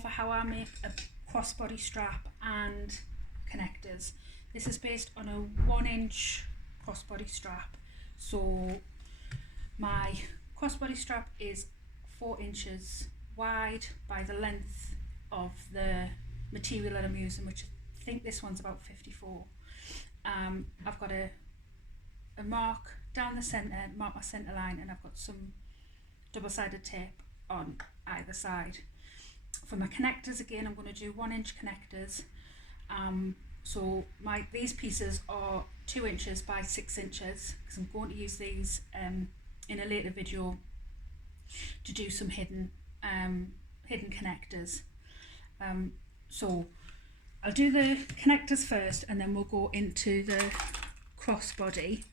over how I make a crossbody strap and connectors. This is based on a 1-inch crossbody strap. So my crossbody strap is 4 inches wide by the length of the material that I'm using, which I think this one's about 54. I've got a mark down the centre, mark my centre line, and I've got some double-sided tape on either side. For my connectors, again, I'm going to do 1-inch connectors. So these pieces are 2 inches by 6 inches, because I'm going to use these in a later video to do some hidden connectors. So I'll do the connectors first, and then we'll go into the crossbody.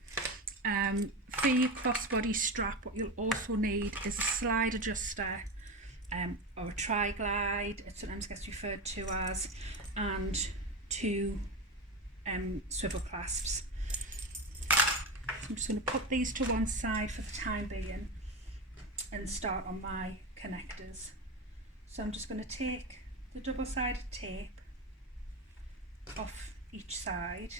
For your crossbody strap, what you'll also need is a slide adjuster, or a tri-glide, it sometimes gets referred to as, and 2 swivel clasps. So I'm just going to put these to one side for the time being and start on my connectors. So I'm just going to take the double-sided tape off each side,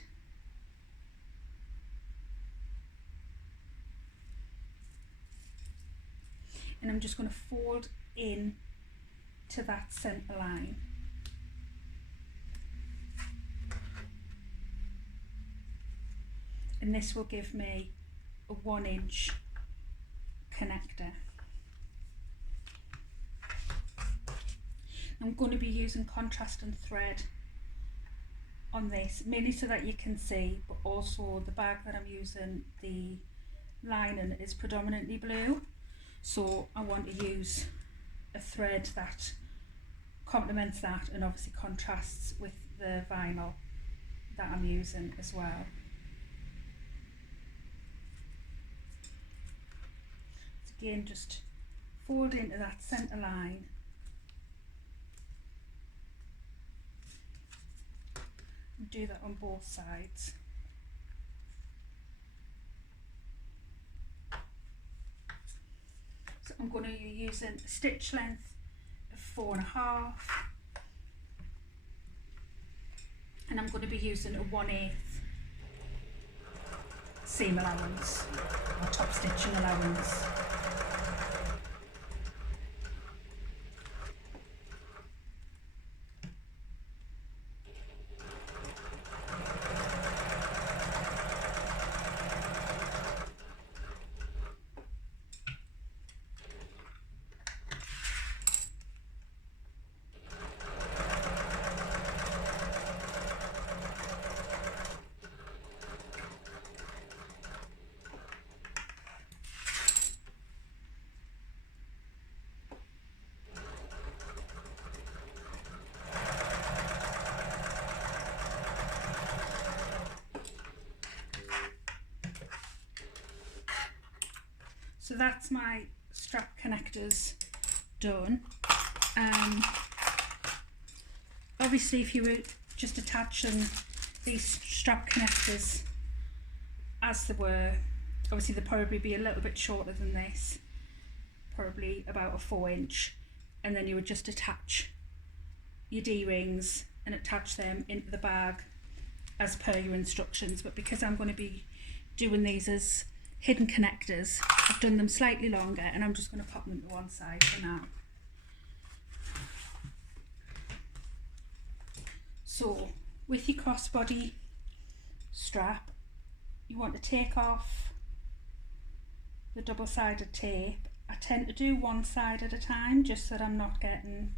and I'm just going to fold in to that centre line. And this will give me a 1-inch connector. I'm going to be using contrast and thread on this, mainly so that you can see, but also the bag that I'm using, the lining is predominantly blue, so I want to use a thread that complements that and obviously contrasts with the vinyl that I'm using as well. So again, just fold into that centre line and do that on both sides. So I'm going to be using a stitch length of 4.5, and I'm going to be using a 1/8 seam allowance or top stitching allowance. So that's my strap connectors done. Obviously, if you were just attaching these strap connectors as they were, obviously they'd probably be a little bit shorter than this, probably about a 4-inch, and then you would just attach your D-rings and attach them into the bag as per your instructions. But because I'm going to be doing these as hidden connectors, I've done them slightly longer, and I'm just going to pop them to one side for now. So with your crossbody strap, you want to take off the double-sided tape. I tend to do one side at a time, just so that I'm not getting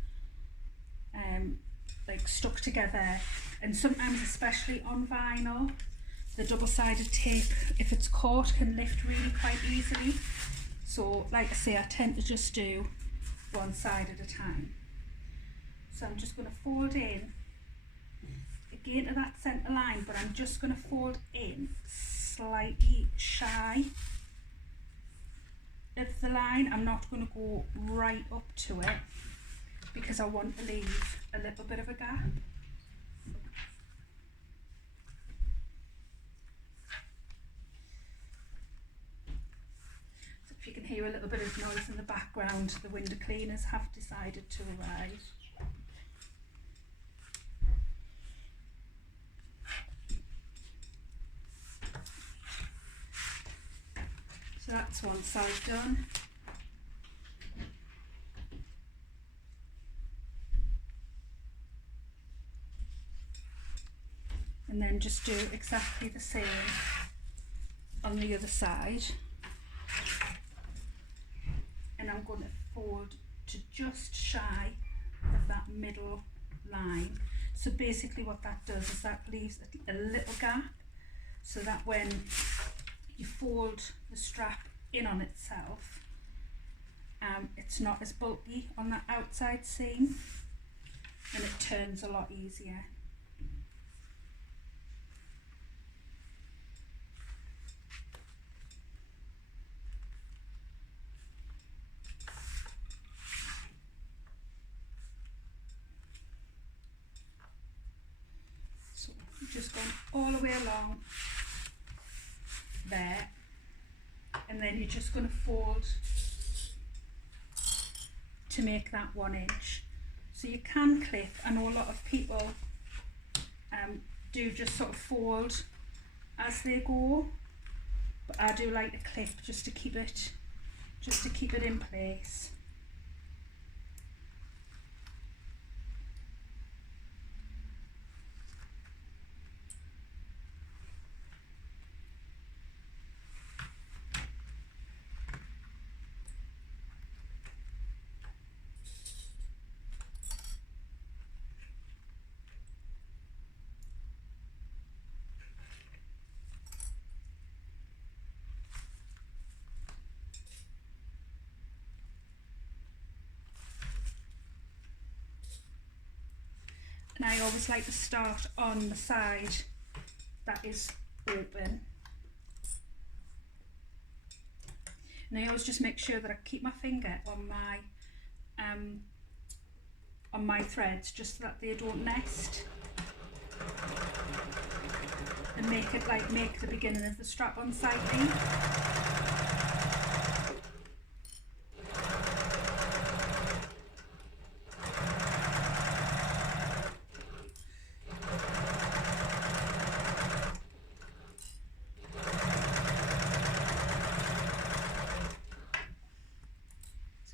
like stuck together, and sometimes, especially on vinyl, the double-sided tape, if it's caught, can lift really quite easily. So like I say, I tend to just do one side at a time. So I'm just going to fold in again to that centre line, but I'm just going to fold in slightly shy of the line. I'm not going to go right up to it, because I want to leave a little bit of a gap. If you can hear a little bit of noise in the background, the window cleaners have decided to arrive. So that's one side done. And then just do exactly the same on the other side. And I'm going to fold to just shy of that middle line. So basically what that does is that leaves a little gap, so that when you fold the strap in on itself, it's not as bulky on that outside seam, and it turns a lot easier. So just going all the way along there, and then you're just going to fold to make that 1 inch. So you can clip. I know a lot of people do just sort of fold as they go, but I do like to clip just to keep it in place. And I always like to start on the side that is open. And I always just make sure that I keep my finger on my threads, just so that they don't nest, and make the beginning of the strap unsightly.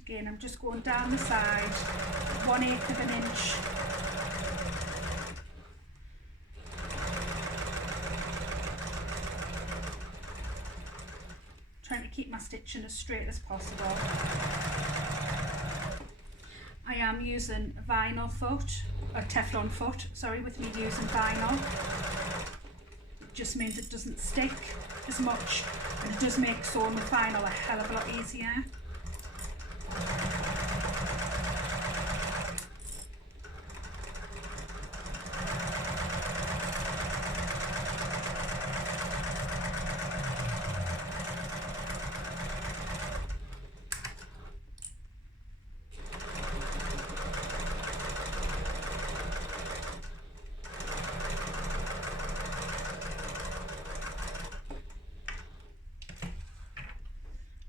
Again, I'm just going down the side, 1/8 of an inch. Trying to keep my stitching as straight as possible. I am using a vinyl foot, a Teflon foot, sorry, with me using vinyl. It just means it doesn't stick as much, and it does make sewing with vinyl a hell of a lot easier.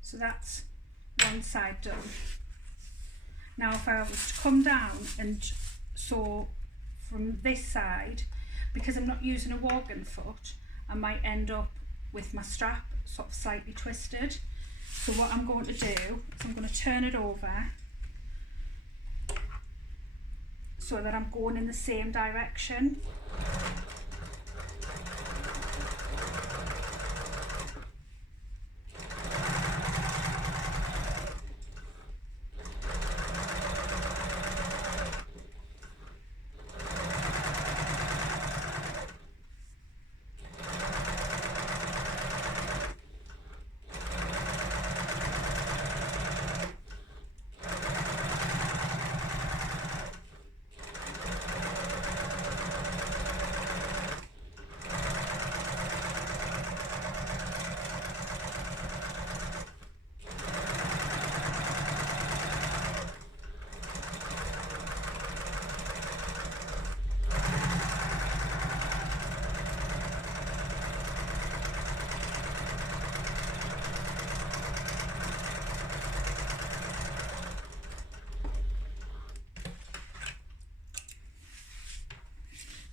So that's one side done. Now if I was to come down and sew from this side, because I'm not using a walking foot, I might end up with my strap sort of slightly twisted. So what I'm going to do is I'm going to turn it over so that I'm going in the same direction.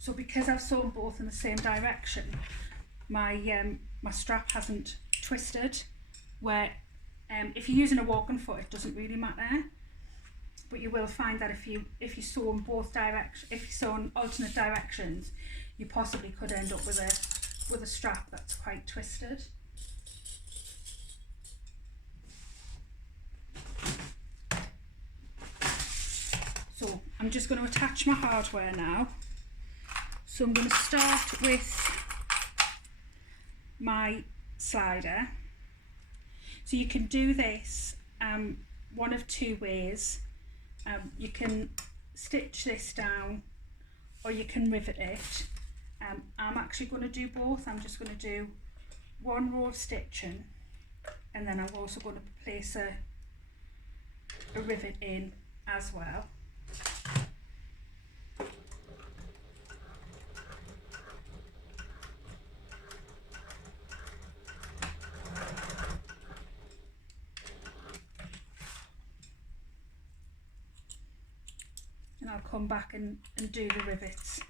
So because I've sewn both in the same direction, my strap hasn't twisted where if you're using a walking foot, it doesn't really matter. But you will find that if you sew in both directions, if you sew in alternate directions, you possibly could end up with a strap that's quite twisted. So I'm just going to attach my hardware now. So I'm going to start with my slider. So you can do this one of two ways. You can stitch this down, or you can rivet it. I'm actually going to do both. I'm just going to do one row of stitching, and then I'm also going to place a rivet in as well. And I'll come back and do the rivets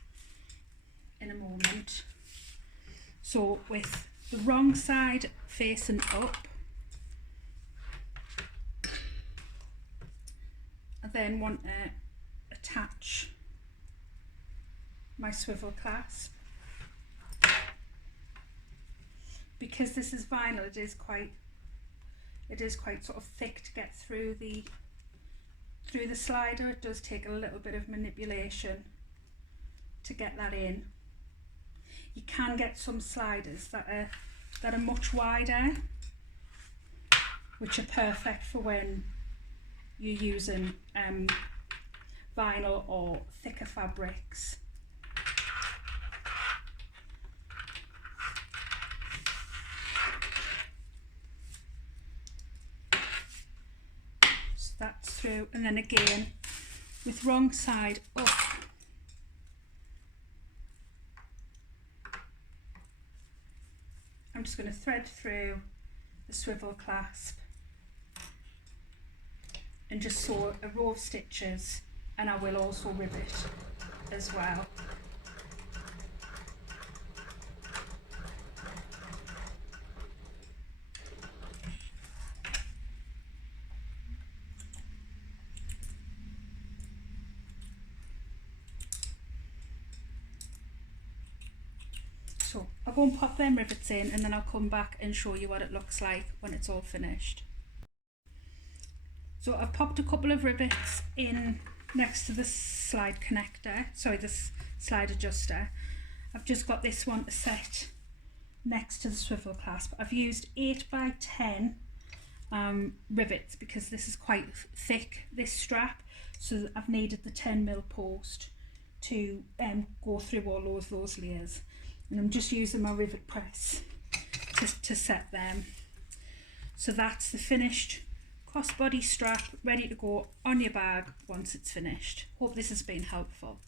in a moment. So with the wrong side facing up, I then want to attach my swivel clasp. Because this is vinyl, it is quite sort of thick to get through the slider. It does take a little bit of manipulation to get that in. You can get some sliders that are much wider, which are perfect for when you're using vinyl or thicker fabrics. That's through, and then again with wrong side up, I'm just going to thread through the swivel clasp and just sew a row of stitches, and I will also rivet as well. So I'll go and pop them rivets in, and then I'll come back and show you what it looks like when it's all finished. So I've popped a couple of rivets in next to the slide connector, sorry, this slide adjuster. I've just got this one to set next to the swivel clasp. I've used 8x10 rivets because this is quite thick, this strap, so I've needed the 10mm post to go through all those layers. And I'm just using my rivet press to set them. So that's the finished crossbody strap, ready to go on your bag once it's finished. Hope this has been helpful.